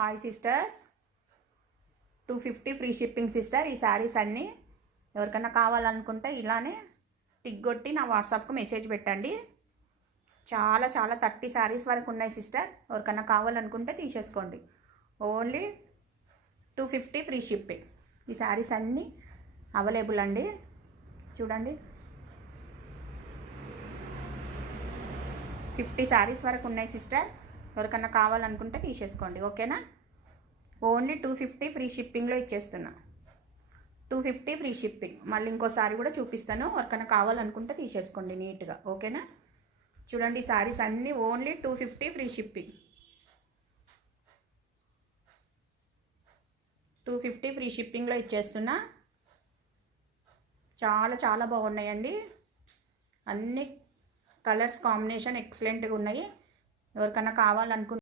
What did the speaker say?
Hi sisters, 250 free shipping sister. ఈ శారీస్ అన్నీ ఎవరికైనా కావాలనుకుంటే ఇలానే టిక్ కొట్టి నా వాట్సాప్కు మెసేజ్ పెట్టండి. చాలా 30 శారీస్ వరకు ఉన్నాయి సిస్టర్. ఎవరికైనా కావాలనుకుంటే తీసేసుకోండి. Only 250 free shipping. ఈ శారీస్ అన్నీ అవైలబుల్ అండి. చూడండి, 50 శారీస్ వరకు ఉన్నాయి సిస్టర్. ఎవరికన్నా కావాలనుకుంటే తీసేసుకోండి, ఓకేనా? ఓన్లీ 250 ఫ్రీ షిప్పింగ్లో ఇచ్చేస్తున్నా. 250 ఫ్రీ షిప్పింగ్. మళ్ళీ ఇంకోసారి కూడా చూపిస్తాను. ఎవరికైనా కావాలనుకుంటే తీసేసుకోండి నీట్గా, ఓకేనా? చూడండి, శారీస్ అన్నీ ఓన్లీ 250 ఫ్రీ షిప్పింగ్. 250 ఫ్రీ షిప్పింగ్లో ఇచ్చేస్తున్నా. చాలా బాగున్నాయండి. అన్ని కలర్స్ కాంబినేషన్ ఎక్సలెంట్గా ఉన్నాయి. ఎవరికైనా కావాలనుకుంటే